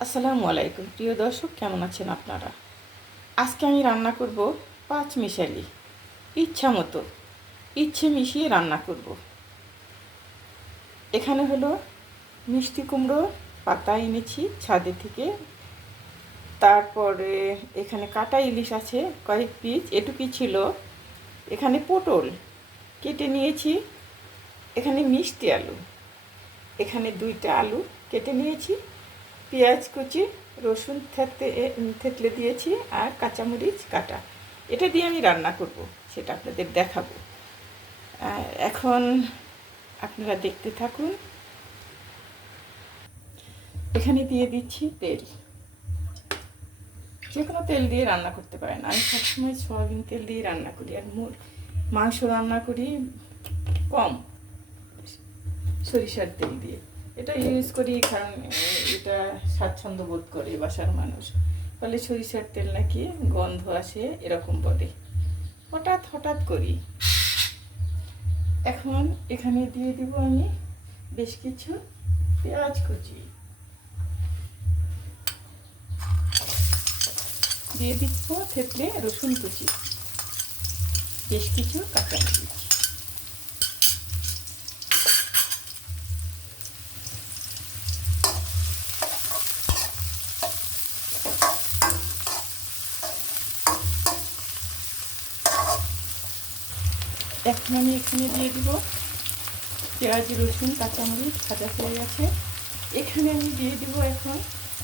আসসালামু আলাইকুম। প্রিয় দর্শক, কেমন আছেন আপনারা? আজকে আমি রান্না করব পাঁচ মিশালি। ইচ্ছা মতো। ইচ্ছে মিশিয়ে রান্না করব। এখানে হলো মিষ্টি কুমড়ো, পাতা এনেছি ছাদে থেকে। তারপরে এখানে কাটা ইলিশ আছে, কয়েক পিস। এটুকুই ছিল। এখানে পটল কেটে নিয়েছি। এখানে মিষ্টি আলু। এখানে দুইটা আলু কেটে নিয়েছি। পেঁয়াজ কুচি, রসুন থেতলে থেতলে দিয়েছি আর কাঁচামরিচ কাটা। এটা দিয়ে আমি রান্না করব, সেটা আপনাদের দেখাবো। এখন আপনারা দেখতে থাকুন। এখানে দিয়ে দিচ্ছি তেল। যে কোনো তেল দিয়ে রান্না করতে পারেন। আমি সবসময় সয়াবিন তেল দিয়ে রান্না করি আর মুর মাংস রান্না করি কম, সরিষার তেল দিয়ে। এটা ইউজ করি কারণ এটা স্বাচ্ছন্দ্য বোধ করে বাসার মানুষ। ফলে সরিষার তেল নাকি গন্ধ আসে এরকম বলে হঠাৎ হঠাৎ করি। এখন এখানে দিয়ে দিব আমি বেশ কিছু পেঁয়াজ কুচি। দিয়ে দিব থেতলে রসুন কুচি। বেশ কিছু কাঁচা কাঁচামরিচ। এখন আমি এখানে দিয়ে দিব। পেঁয়াজ, রসুন, কাঁচামরিচ, ভাজা হয়ে গেছে। এখানে আমি দিয়ে দিব এখন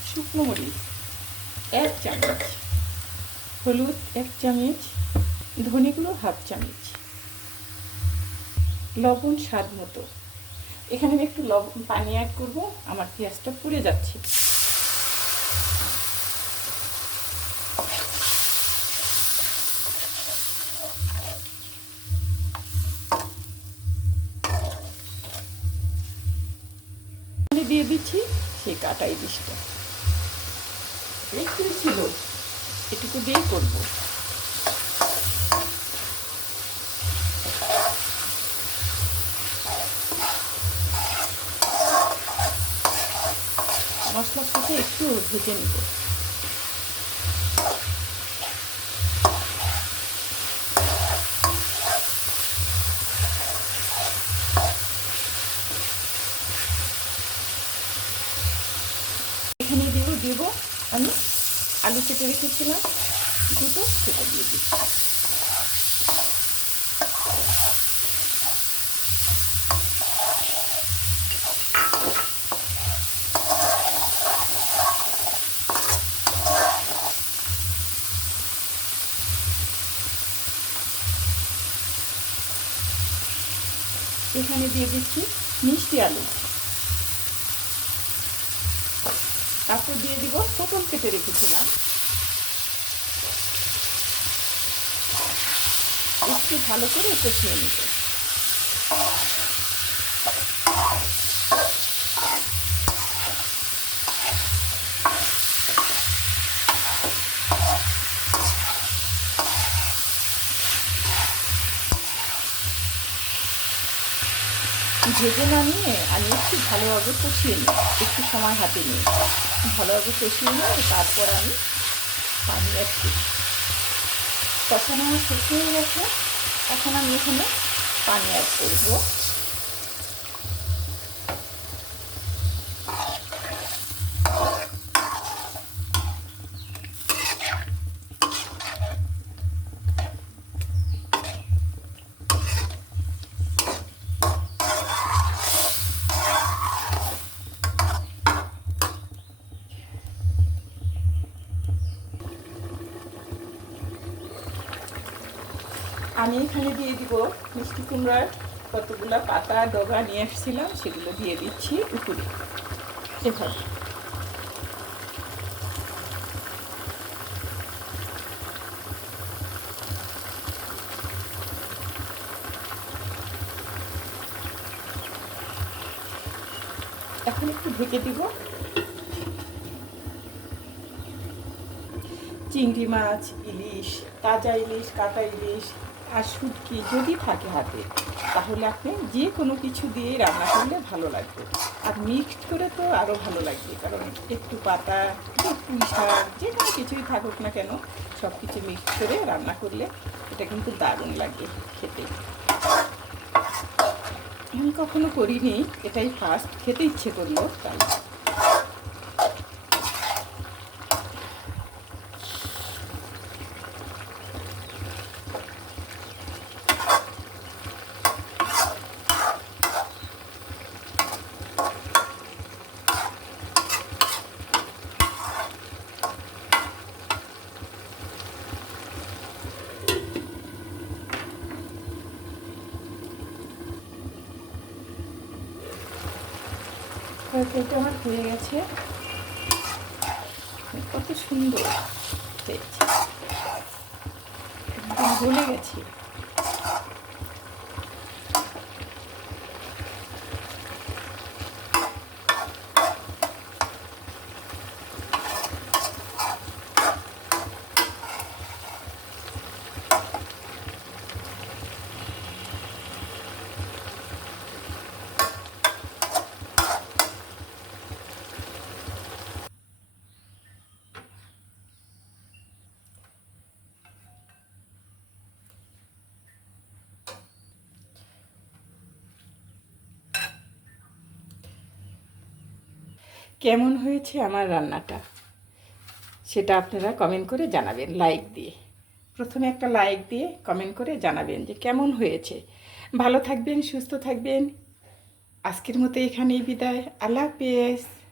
শুকনো মরিচ, এক চামচ। হলুদ, এক চামচ। ধনেগুলো হাফ চামচ। লবণ স্বাদ মতো। এখানে আমি একটু লবণ পানি অ্যাড করব। আমার পেঁয়াজটা পুড়ে যাচ্ছে আমি দিয়ে দিচ্ছি সেই কাটা ইলিশটা একটু ছিল, এটুকু দিয়ে করব। মশলা সাথে একটু ভেজে নেব এখানে দিব আমি আলু কেটে রেখেছিলাম। দুটো সেটা দিয়ে দিচ্ছি। এখানে দিয়ে দিচ্ছি মিষ্টি আলু। তারপর দিয়ে দিব পটল কেটে রেখেছিলাম। একটু ভালো করে কষিয়ে নিব। ভেজে নামিয়ে আমি একটু ভালোভাবে কষিয়ে নিই। একটু সময় হাতে নিয়ে ভালোভাবে কষিয়ে নিয়ে তারপর আমি পানি অ্যাড তখন আমার শেষ হয়ে গেছে। এখন আমি এখানে পানি অ্যাড করব। আমি এখানে দিয়ে দিব মিষ্টি কুমড়ার কতগুলো পাতা, ডগা নিয়ে এসেছিলাম, সেগুলো দিয়ে দিচ্ছি উপরে। এভাবে। এখন একটু ঢেকে দিব। চিংড়ি মাছ, ইলিশ তাজা ইলিশ, কাটা ইলিশ আর শুটকি যদি থাকে হাতে, তাহলে আপনি যে কোনো কিছু দিয়ে রান্না করলে ভালো লাগবে। আর মিক্সড করে তো আরও ভালো লাগবে, কারণ একটু পাতা, একটু শাক যে কোনো কিছুই থাকুক না কেন সব কিছু মিক্সড করে রান্না করলে এটা কিন্তু দারুণ লাগে খেতে। আমি কখনো করিনি, এটাই ফার্স্ট খেতে ইচ্ছে করল, তাই। তরকারিটা আমার হয়ে গেছে। কত সুন্দর হয়েছে গলে গেছে। কেমন হয়েছে আমার রান্নাটা? সেটা আপনারা কমেন্ট করে জানাবেন লাইক দিয়ে। প্রথমে একটা লাইক দিয়ে কমেন্ট করে জানাবেন যে কেমন হয়েছে। ভালো থাকবেন, সুস্থ থাকবেন। আজকের মতো এখানেই বিদায়। আল্লাহ হাফেজ।